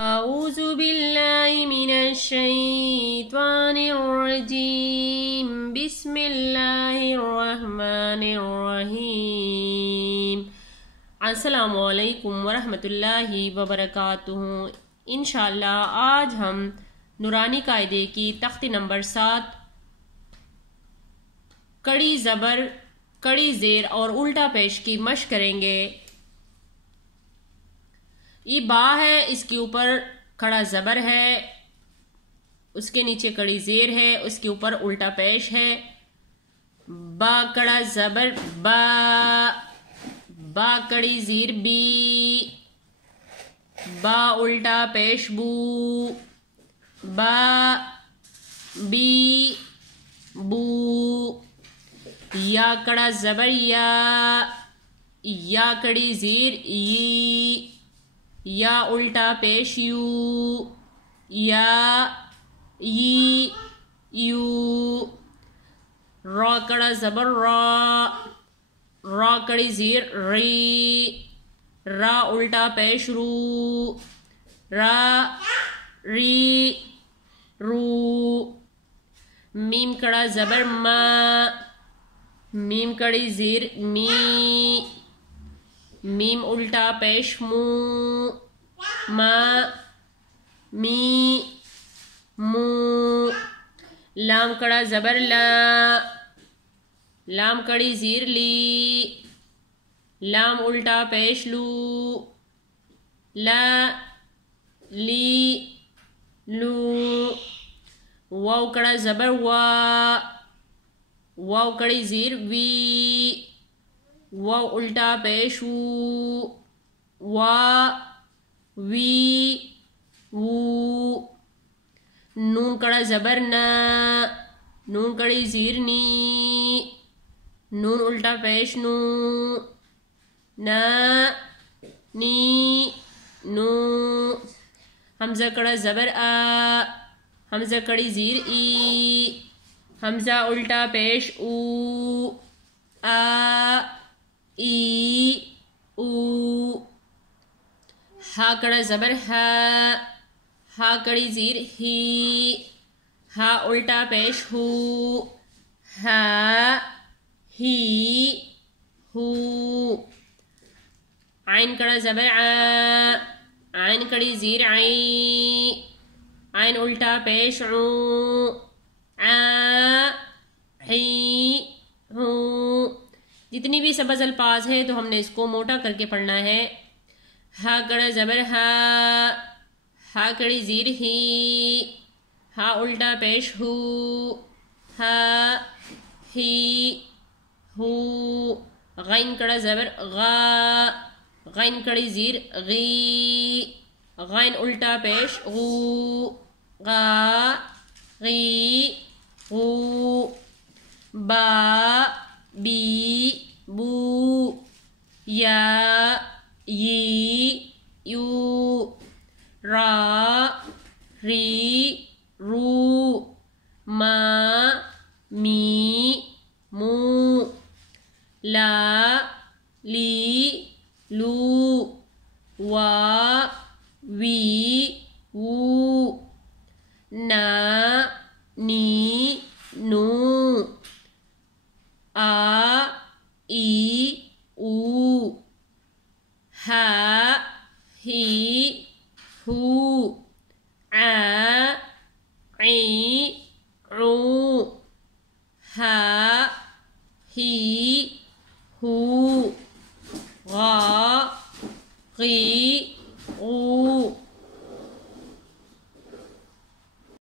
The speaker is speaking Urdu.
أعوذ بالله من الشيطان الرجيم بسم الله الرحمن الرحیم السلام علیکم ورحمۃ اللہ وبرکاتہ۔ انشاءاللہ آج ہم نورانی قاعدے کی تختی نمبر 7 کڑی زبر کڑی زیر اور الٹا پیش کی مشق کریں گے۔ یہ با ہے، اس کے اوپر کھڑا زبر ہے، اس کے نیچے کڑی زیر ہے، اس کے اوپر الٹا پیش ہے۔ با کڑا زبر با، با کڑی زیر بی، با الٹا پیش بو، با بی بو۔ یا کڑا زبر یا کڑی زیر ی، یا الٹا پیش یو، یا ی یو۔ را کڑا زبر را کڑی زیر ری، را الٹا پیش رو، را ری رو۔ میم کڑا زبر میم کڑی زیر می، میم الٹا پیش مو، ما می مو۔ لام کڑا زبر لام کڑی زیر لی، لام الٹا پیش لو، لا لی لو۔ واو کڑا زبر واو کڑی زیر وی، واو الٹا پیش وو، وا وی وو۔ نون کڑا زبر نون کڑی زیر نی، نون الٹا پیش نو، نا نی نو۔ حمزہ کڑا زبر حمزہ کڑی زیر ای، حمزہ الٹا پیش او، آ ای او۔ ہا کڑا زبر ہا کڑی زیر ہی، ہا الٹا پیش ہو، ہا ہی ہو۔ عین کڑا زبر عین کڑی زیر عی، عین الٹا پیش عو، آ ہی ہو۔ جتنی بھی سبز الفاظ ہیں تو ہم نے اس کو موٹا کر کے پڑھنا ہے۔ ہا کڑا زبر ہا کڑی زیر ہی، ہا الٹا پیش ہو، ہا ہی ہو۔ غین کڑا زبر غین کڑی زیر غی، غین الٹا پیش غو، غا غی غو۔ با بی بو، یا ی یو، را ری رو، ما می مو، لا لی لو، وا وی وو، نا نی نو، آ ای او، ہا ہی ہو، آ عی عو، ہا ہی ہو، غا غی غو۔